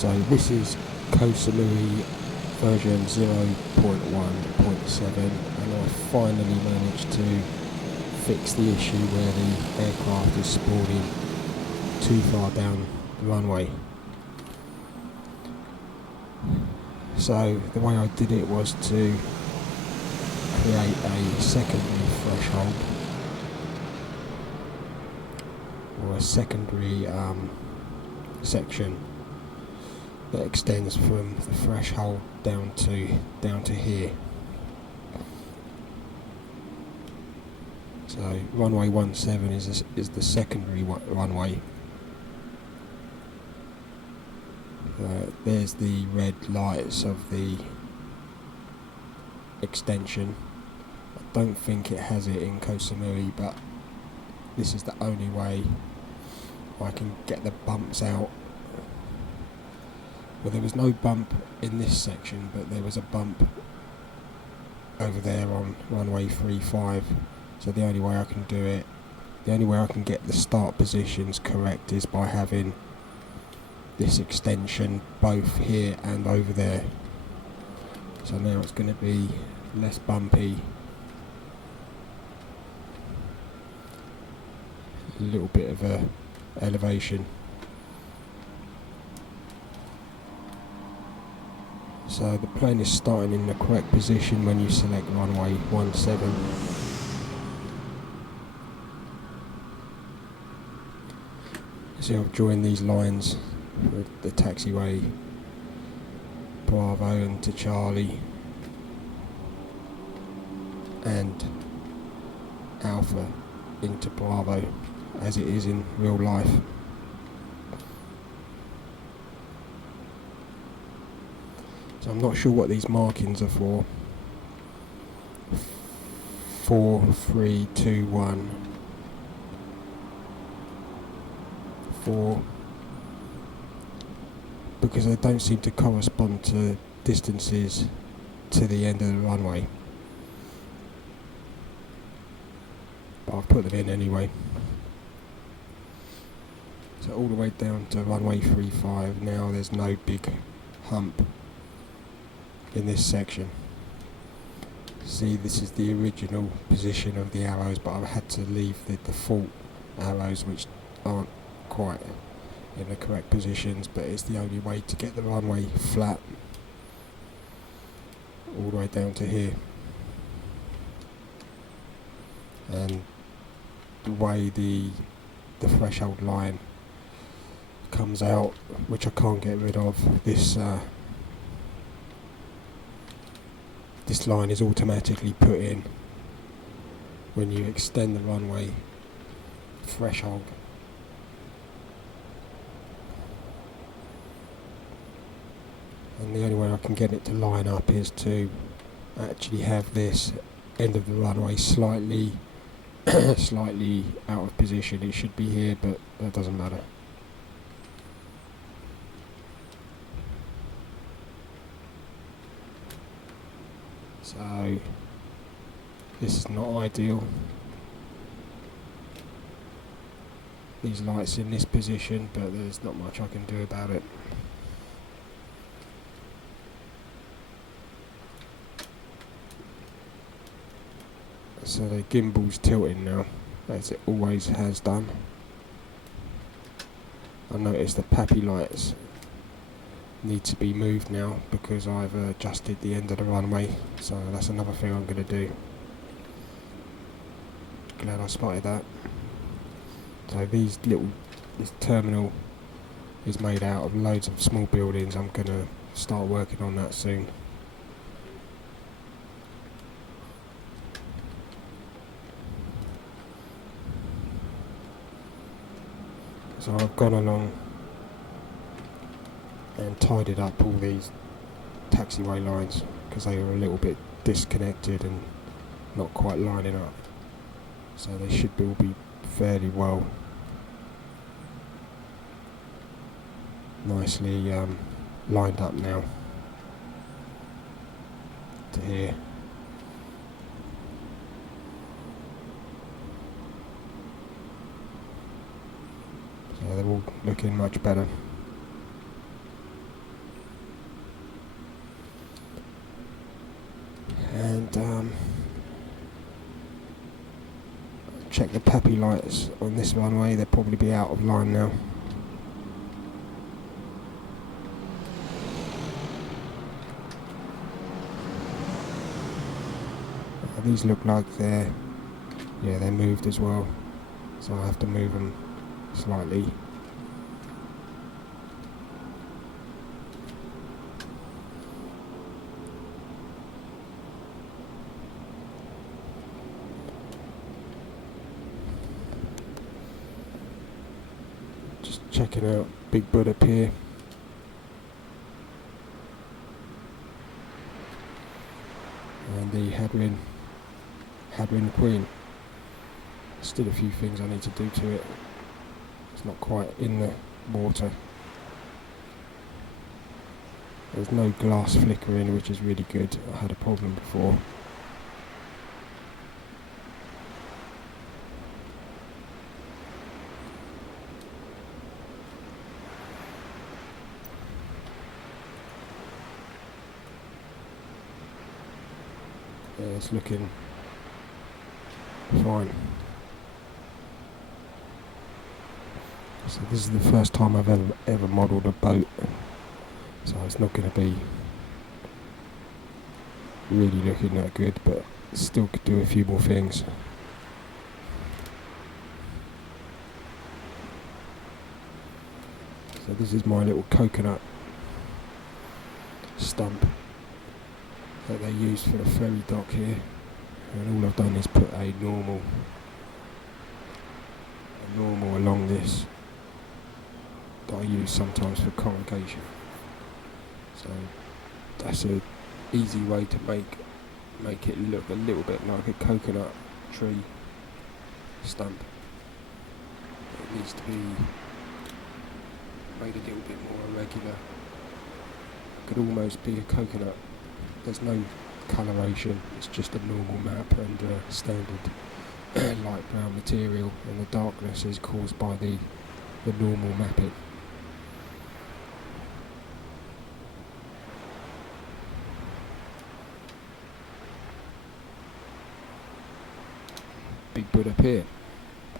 So this is Samui version 0.1.7, and I finally managed to fix the issue where the aircraft is spawning too far down the runway. So the way I did it was to create a secondary threshold, or a secondary section that extends from the threshold down to here. So runway 17 is the secondary runway. There's the red lights of the extension. I don't think it has it in Samui, but this is the only way I can get the bumps out. Well, there was no bump in this section, but there was a bump over there on runway 35. So the only way I can do it, the only way I can get the start positions correct is by having this extension both here and over there. So now it's going to be less bumpy, a little bit of a elevation. So the plane is starting in the correct position when you select runway 17. So I've joined these lines with the taxiway Bravo and to Charlie and Alpha into Bravo as it is in real life. So I'm not sure what these markings are for. 4, 3, 2, 1. 4, because they don't seem to correspond to distances to the end of the runway. But I've put them in anyway. So all the way down to runway 35, now there's no big hump in this section. See, this is the original position of the arrows, but I've had to leave the default arrows which aren't quite in the correct positions, but it's the only way to get the runway flat all the way down to here. And the way the threshold line comes out, which I can't get rid of, this line is automatically put in when you extend the runway threshold. And the only way I can get it to line up is to actually have this end of the runway slightly slightly out of position. It should be here, but that doesn't matter. So this is not ideal. These lights in this position, but there's not much I can do about it. So the gimbal's tilting now, as it always has done. I noticed the PAPI lights need to be moved now because I've adjusted the end of the runway, so that's another thing I'm going to do. Glad I spotted that. So this terminal is made out of loads of small buildings. I'm going to start working on that soon. So I've gone along and tidied up all these taxiway lines because they were a little bit disconnected and not quite lining up. So they should all be fairly well, nicely lined up now to here. So they're all looking much better. check the peppy lights on this runway, they'll probably be out of line now. These look like they're moved as well, so I have to move them slightly. Just checking out Big Bud up here. And the Hadwin Queen. Still a few things I need to do to it. It's not quite in the water. There's no glass flickering, which is really good. I had a problem before. Yeah, it's looking fine. So this is the first time I've ever modelled a boat, so it's not going to be really looking that good, but still could do a few more things. So this is my little coconut stump that they use for the ferry dock here, and all I've done is put a normal along this that I use sometimes for corrugation. So that's an easy way to make it look a little bit like a coconut tree stump. It needs to be made a little bit more irregular. Could almost be a coconut. There's no coloration, it's just a normal map and standard light brown material, and the darkness is caused by the normal mapping. Big Bud up here.